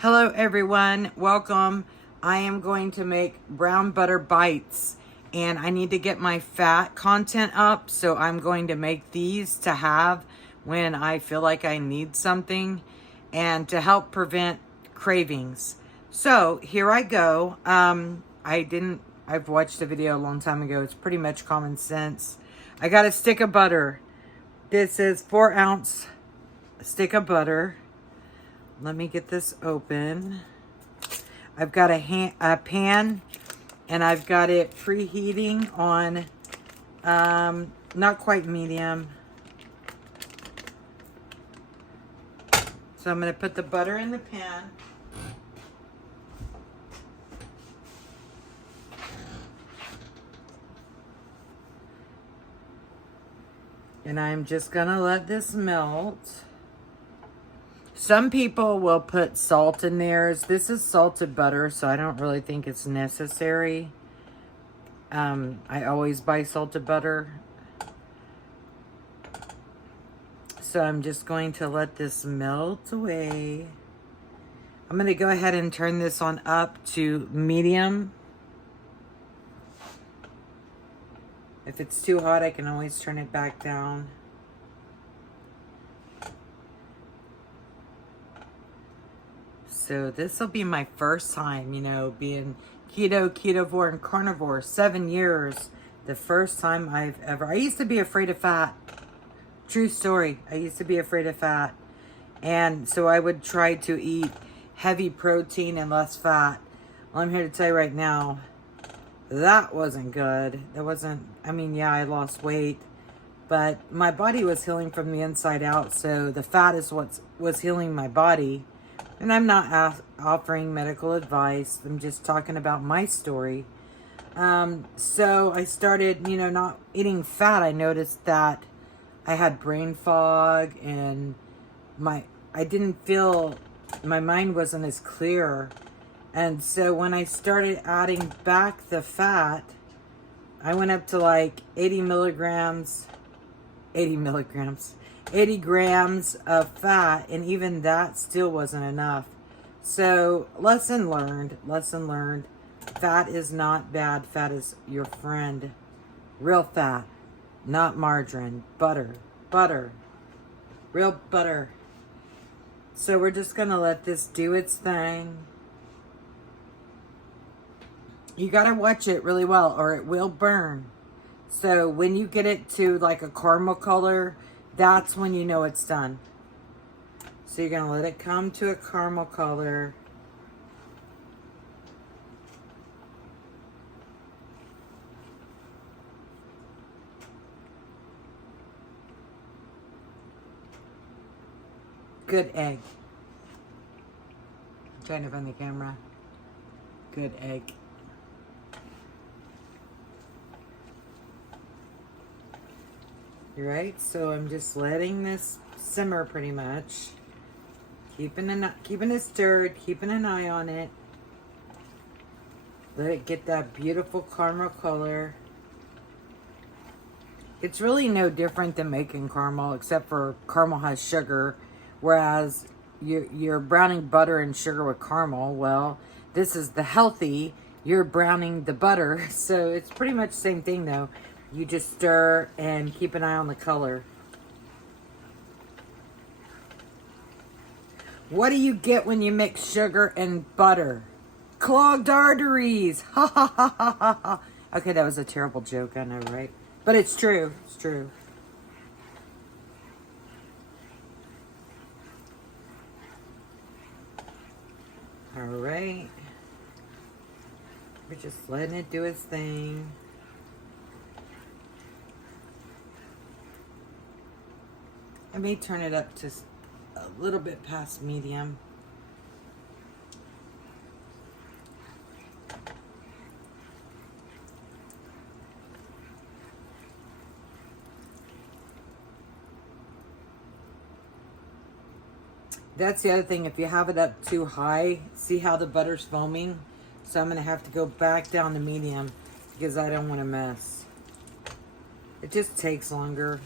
Hello everyone, welcome. I am going to make brown butter bites and I need to get my fat content up, so I'm going to make these to have when I feel like I need something and to help prevent cravings. So here I go. I've watched a video a long time ago. It's pretty much common sense. I got a stick of butter. This is 4-ounce stick of butter. Let me get this open. I've got a pan and I've got it preheating on not quite medium. So I'm going to put the butter in the pan. And I'm just going to let this melt. Some people will put salt in theirs. This is salted butter, so I don't really think it's necessary. I always buy salted butter. So I'm just going to let this melt away. I'm going to go ahead and turn this on up to medium. If it's too hot, I can always turn it back down. So this will be my first time, being keto, ketovore, and carnivore. 7 years. The first time I used to be afraid of fat. True story. I used to be afraid of fat. And so I would try to eat heavy protein and less fat. Well, I'm here to tell you right now, that wasn't good. Yeah, I lost weight, but my body was healing from the inside out. So the fat is what was healing my body. And I'm not offering medical advice. I'm just talking about my story. So I started, not eating fat. I noticed that I had brain fog and my mind wasn't as clear. And so when I started adding back the fat, I went up to like 80 grams of fat, and even that still wasn't enough. So lesson learned. Fat is not bad. Fat is your friend. Real fat, not margarine. Butter, real butter. So we're just gonna let this do its thing. You gotta watch it really well or it will burn. So when you get it to like a caramel color, that's when you know it's done. So you're gonna let it come to a caramel color. Good egg. I'm trying to find the camera. Good egg. Right, so I'm just letting this simmer pretty much. Keeping it stirred, keeping an eye on it. Let it get that beautiful caramel color. It's really no different than making caramel, except for caramel has sugar, whereas you're browning butter and sugar with caramel. Well, this is the healthy. You're browning the butter, so it's pretty much the same thing though. You just stir and keep an eye on the color. What do you get when you mix sugar and butter? Clogged arteries. Ha ha ha ha ha ha. Okay, that was a terrible joke, I know, right? But it's true. It's true. All right. We're just letting it do its thing. I may turn it up to a little bit past medium. That's the other thing. If you have it up too high, see how the butter's foaming? So I'm going to have to go back down to medium because I don't want to mess. It just takes longer.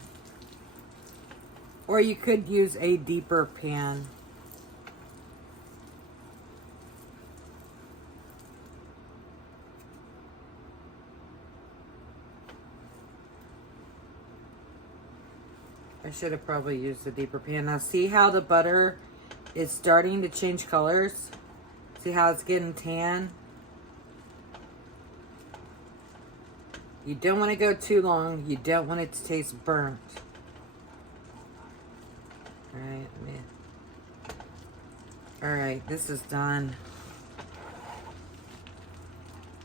Or you could use a deeper pan. should have probably used a deeper pan. Now see how the butter is starting to change colors? See how it's getting tan? You don't want to go too long. You don't want it to taste burnt. Alright, man. Alright, this is done.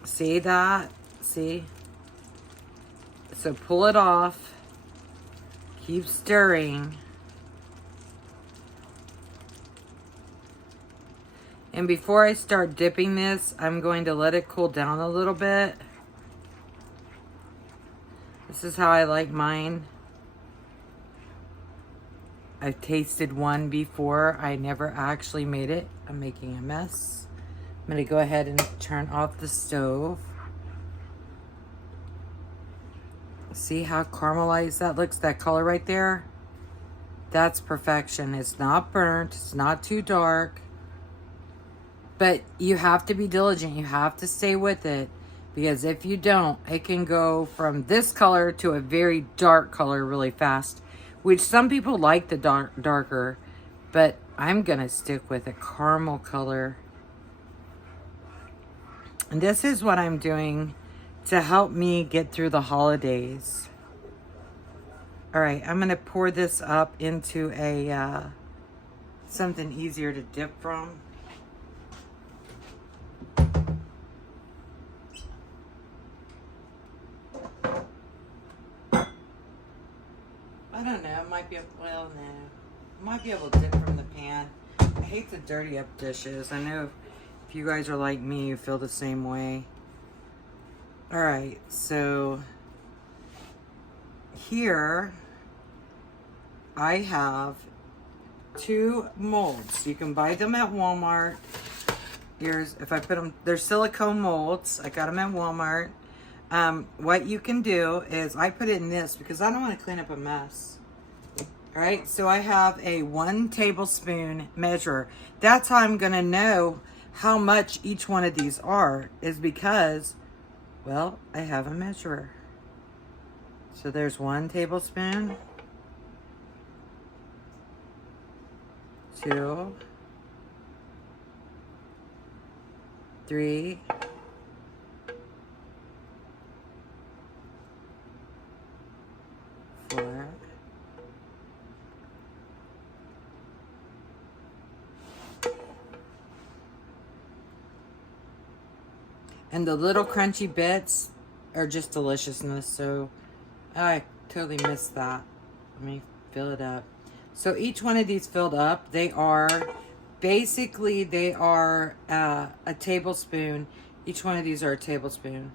See that? See? So pull it off. Keep stirring. And before I start dipping this, I'm going to let it cool down a little bit. This is how I like mine. I've tasted one before. I never actually made it. I'm making a mess. I'm going to go ahead and turn off the stove. See how caramelized that looks? That color right there? That's perfection. It's not burnt. It's not too dark. But you have to be diligent. You have to stay with it. Because if you don't, it can go from this color to a very dark color really fast. Which some people like the darker. But I'm going to stick with a caramel color. And this is what I'm doing to help me get through the holidays. Alright, I'm going to pour this up into a something easier to dip from. I don't know, it might be, well, no. It might be able to dip from the pan. I hate to dirty up dishes. I know if you guys are like me, you feel the same way. Alright, so here I have 2 molds. You can buy them at Walmart. Here's, if I put them, they're silicone molds. I got them at Walmart. What you can do is, I put it in this because I don't want to clean up a mess. All right, so I have a 1 tablespoon measure. That's how I'm going to know how much each one of these are, is because, well, I have a measurer. So there's 1 tablespoon, 2, 3, 4, 5. And the little crunchy bits are just deliciousness. So I totally missed that. Let me fill it up. So each one of these filled up, they are basically, they are a tablespoon. Each one of these are a tablespoon.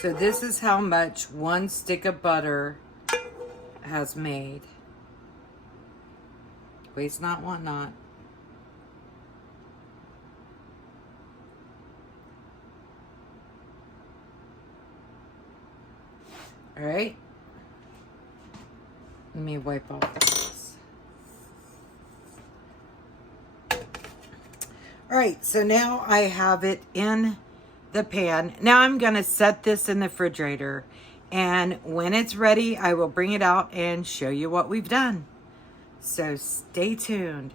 So this is how much 1 stick of butter has made. Waste not, want not. All right. Let me wipe off this. All right, so now I have it in the pan. Now I'm going to set this in the refrigerator, and when it's ready, I will bring it out and show you what we've done. So stay tuned.